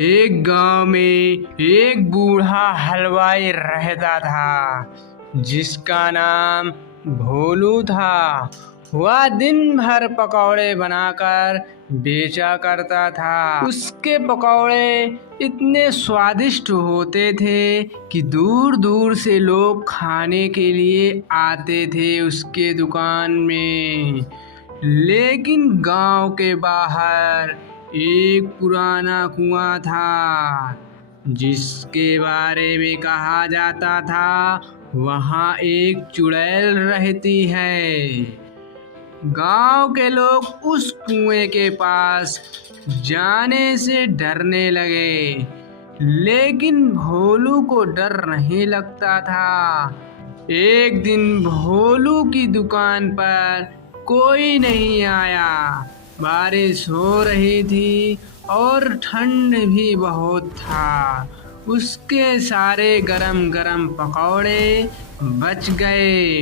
एक गांव में एक बूढ़ा हलवाई रहता था जिसका नाम भोलू था। वह दिन भर पकौड़े बनाकर बेचा करता था। उसके पकौड़े इतने स्वादिष्ट होते थे कि दूर दूर से लोग खाने के लिए आते थे उसके दुकान में। लेकिन गांव के बाहर एक पुराना कुआं था जिसके बारे में कहा जाता था वहाँ एक चुड़ैल रहती है। गांव के लोग उस कुएं के पास जाने से डरने लगे, लेकिन भोलू को डर नहीं लगता था। एक दिन भोलू की दुकान पर कोई नहीं आया। बारिश हो रही थी और ठंड भी बहुत था। उसके सारे गरम गरम पकौड़े बच गए।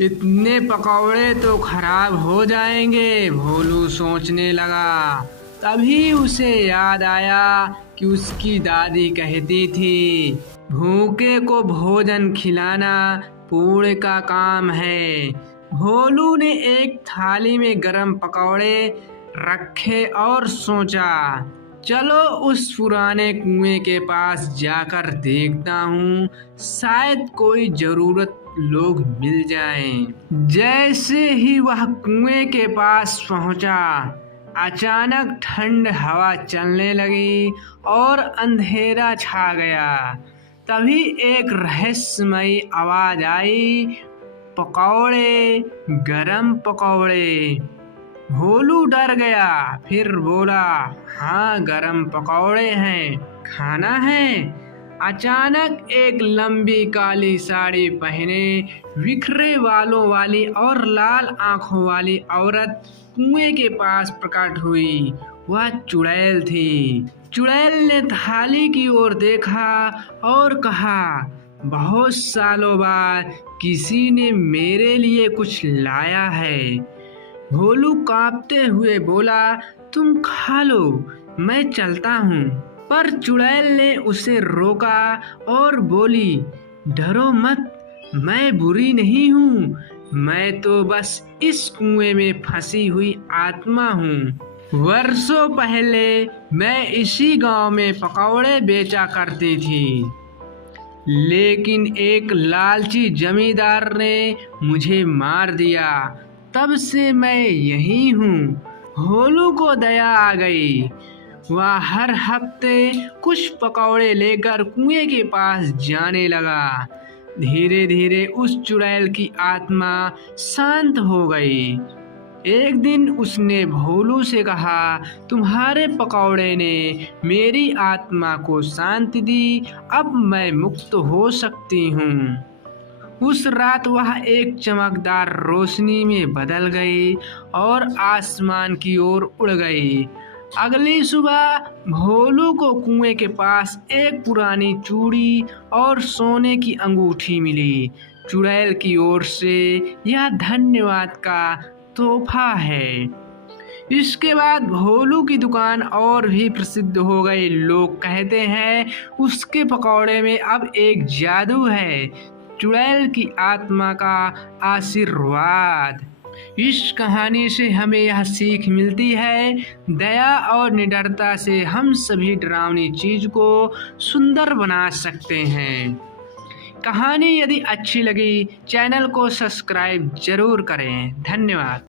इतने पकौड़े तो खराब हो जाएंगे, भोलू सोचने लगा। तभी उसे याद आया कि उसकी दादी कहती थी, भूखे को भोजन खिलाना पुण्य का काम है। भोलू ने एक थाली में गरम पकौड़े रखे और सोचा, चलो उस पुराने कुएं के पास जाकर देखता हूँ, शायद कोई जरूरत लोग मिल जाएं। जैसे ही वह कुएं के पास पहुंचा, अचानक ठंड हवा चलने लगी और अंधेरा छा गया। तभी एक रहस्यमयी आवाज आई, पकौड़े, गरम पकौड़े। भोलू डर गया, फिर बोला, हाँ गरम पकौड़े हैं, खाना है। अचानक एक लंबी काली साड़ी पहने, बिखरे बालों वाली और लाल आंखों वाली औरत कुएं के पास प्रकट हुई। वह चुड़ैल थी। चुड़ैल ने थाली की ओर देखा और कहा, बहुत सालों बाद किसी ने मेरे लिए कुछ लाया है। भोलू कांपते हुए बोला, तुम खा लो, मैं चलता हूँ। पर चुड़ैल ने उसे रोका और बोली, डरो मत, मैं बुरी नहीं हूँ, मैं तो बस इस कुएं में फंसी हुई आत्मा हूँ। वर्षों पहले मैं इसी गांव में पकौड़े बेचा करती थी, लेकिन एक लालची जमींदार ने मुझे मार दिया, तब से मैं यही हूँ। भोलू को दया आ गई। वह हर हफ्ते कुछ पकौड़े लेकर कुएं के पास जाने लगा। धीरे धीरे उस चुड़ैल की आत्मा शांत हो गई। एक दिन उसने भोलू से कहा, तुम्हारे पकौड़े ने मेरी आत्मा को शांति दी, अब मैं मुक्त हो सकती हूँ। उस रात वह एक चमकदार रोशनी में बदल गई और आसमान की ओर उड़ गई। अगली सुबह भोलू को कुएं के पास एक पुरानी चूड़ी और सोने की अंगूठी मिली। चुड़ैल की ओर से यह धन्यवाद का तोहफा है। इसके बाद भोलू की दुकान और भी प्रसिद्ध हो गई। लोग कहते हैं उसके पकौड़े में अब एक जादू है, चुड़ैल की आत्मा का आशीर्वाद। इस कहानी से हमें यह सीख मिलती है, दया और निडरता से हम सभी डरावनी चीज को सुंदर बना सकते हैं। कहानी यदि अच्छी लगी, चैनल को सब्सक्राइब जरूर करें। धन्यवाद।